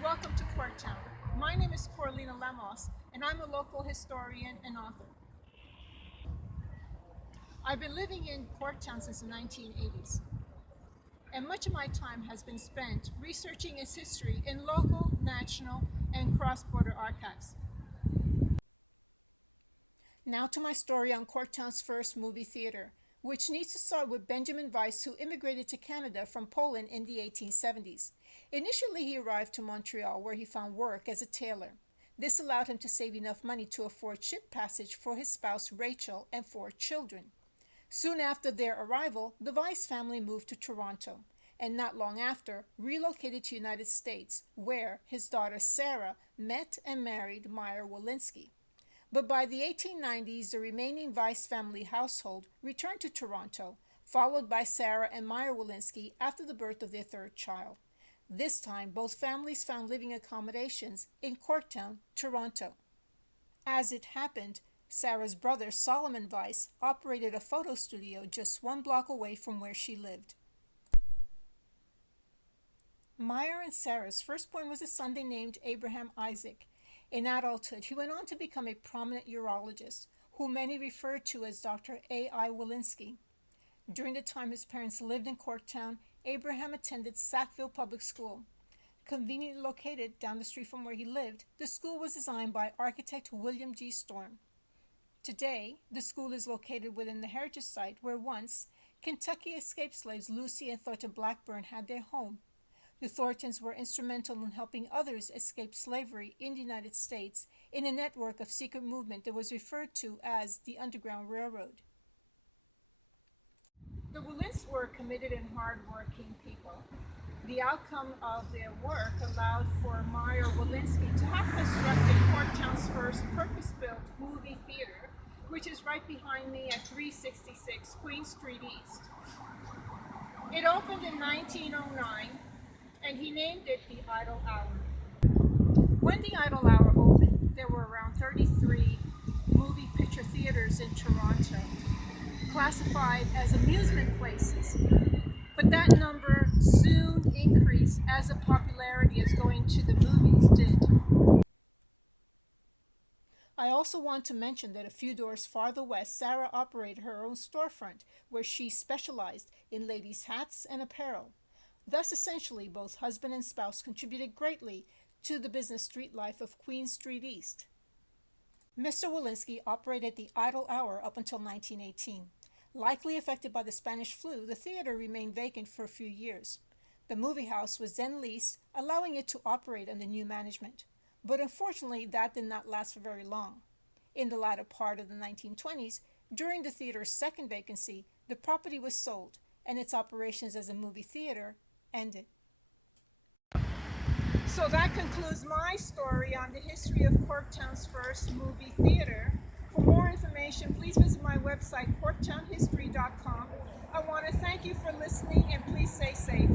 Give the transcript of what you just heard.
and welcome to Corktown. My name is Corlina Lemos, and I'm a local historian and author. I've been living in Corktown since the 1980s, and much of my time has been spent researching its history in local, national, and cross-border archives. Now to my story on Corktown's first movie theater, which needs to start with Benjamin Weiss, who immigrated to Canada from Poland in the 1870s. Initially, he arrived to Montreal, where he found work as a tailor. This allowed him to save enough money to afford ship passage for his spouse Rachel and 4 children. Soon after their arrival, the Weiss family moved to Toronto, and not long after, relocated to the United States, where his daughter Sarah met and married Meyer Walensky. But by the 1890s, the remaining Weiss family household returned to Toronto, followed by Sarah and Meyer Walensky after the birth of their 3rd child. This time, both families found living accommodations in Corktown, Toronto. As it happened, Sarah's brother, Solomon Weiss, operated a photo studio just 1 block away from where she lived. Meyer and Sarah's firstborn was a son they named Abraham Isaac. In adulthood, he went on to become a prominent urologist, who many referred to as Dr. A.I. Walensky. During the time his parents lived in Corktown, Abraham attended Sackville Public School. Conveniently located down the street from where he lived, the school was designed by architect William G. Storm. Today, the school is located within the heritage site where once Kentucky escaped slaves Lucy and Thornton Blackburn had their home. The Thorntons were instrumental in helping others escape slavery in the United States in a network of secret movement that was referred to as the Underground Railroad. The Walensky were committed and hard-working people. The outcome of their work allowed for Meyer Walensky to have constructed Corktown's first purpose-built movie theater, which is right behind me at 366 Queen Street East. It opened in 1909, and he named it the Idle Hour. When the Idle Hour opened, there were around 33 movie picture theaters in Toronto, classified as amusement places. But that number soon increased as the popularity as going to the movies did. I also want to mention that a few doors farther west, Sarah operated her own storefront where she specialized in ladies' hats and apparel. Thus, essentially, both husband and spouse contributed greatly to the business street life of Queen Street East. Mr. Walensky operated the Idle Hour up until 1918. Likely affected by the Spanish flu, the theater remained vacant for a few years. The movie house was then leased, allowing it to operate under new management. But unfortunately, that did not last for very long. In the latter part of the 1920s, during the theater's second vacancy, the property was sold, and its operations as a movie theater ended. So that concludes my story on the history of Corktown's first movie theater. For more information, please visit my website, corktownhistory.com. I want to thank you for listening, and please stay safe.